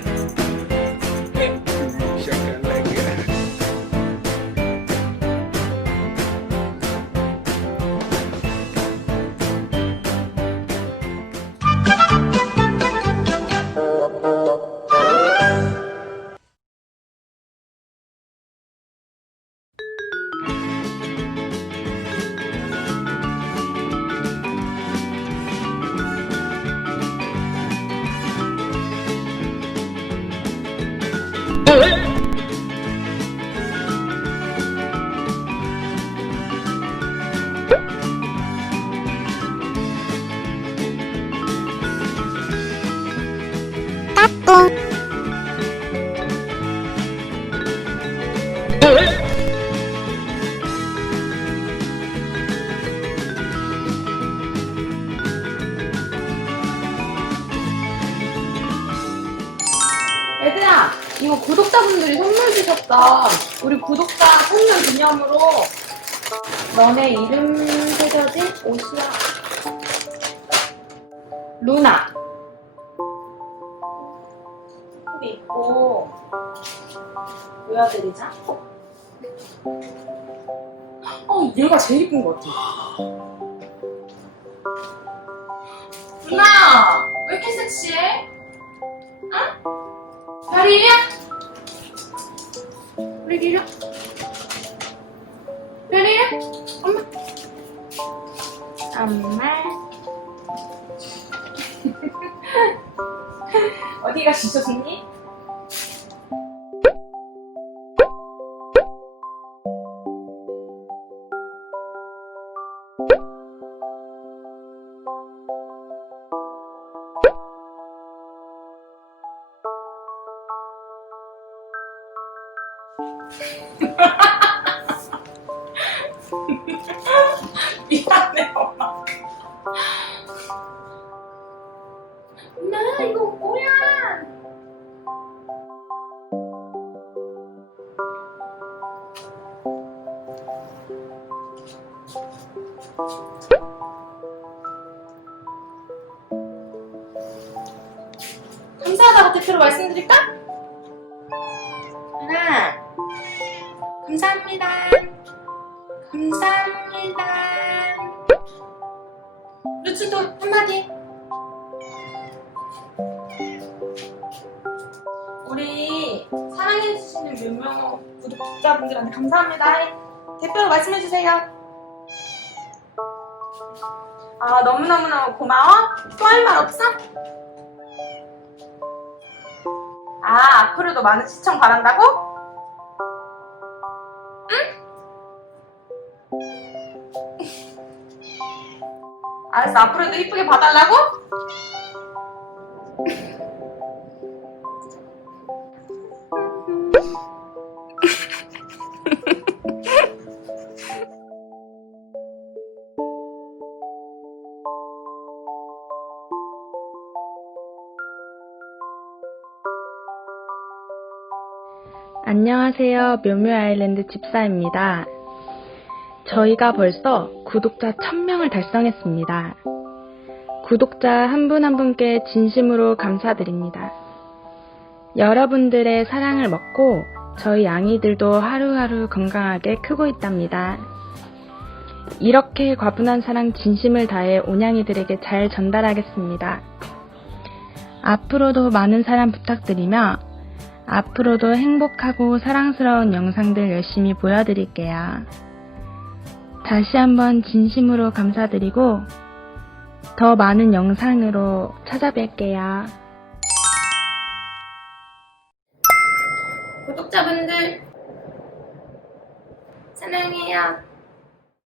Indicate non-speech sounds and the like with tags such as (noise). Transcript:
week. 이거 구독자분들이 선물 주셨다. 우리 구독자 1000년 기념으로 너네 이름 새겨진 옷이야. 루나. 우리 입고 보여드리자. 어, 얘가 제일 이쁜 것 같아. 루나, 왜 이렇게 섹시해? 이려? 별이 이려? 엄마. 엄마. (laughs) 어디 가시셨니? 미안해 엄마. 나 이거 뭐야? 감사하다고 대표로 말씀드릴까? 감사합니다. 감사합니다. 루츠도 한마디. 우리 사랑해주시는 묘묘 구독자분들한테 감사합니다. 대표로 말씀해주세요. 아, 너무너무너무 고마워? 또 할 말 없어? 아, 앞으로도 많은 시청 바란다고? 알았어, 앞으로도 이쁘게 봐달라고? 안녕하세요. 묘묘 아일랜드 집사입니다. 저희가 벌써 구독자 1000명을 달성했습니다. 구독자 한분한 분께 진심으로 감사드립니다. 여러분들의 사랑을 먹고 저희 양이들도 하루하루 건강하게 크고 있답니다. 이렇게 과분한 사랑 진심을 다해 온양이들에게 잘 전달하겠습니다. 앞으로도 많은 사랑 부탁드리며 앞으로도 행복하고 사랑스러운 영상들 열심히 보여드릴게요. 다시 한번 진심으로 감사드리고 더 많은 영상으로 찾아뵐게요. 구독자분들 사랑해요.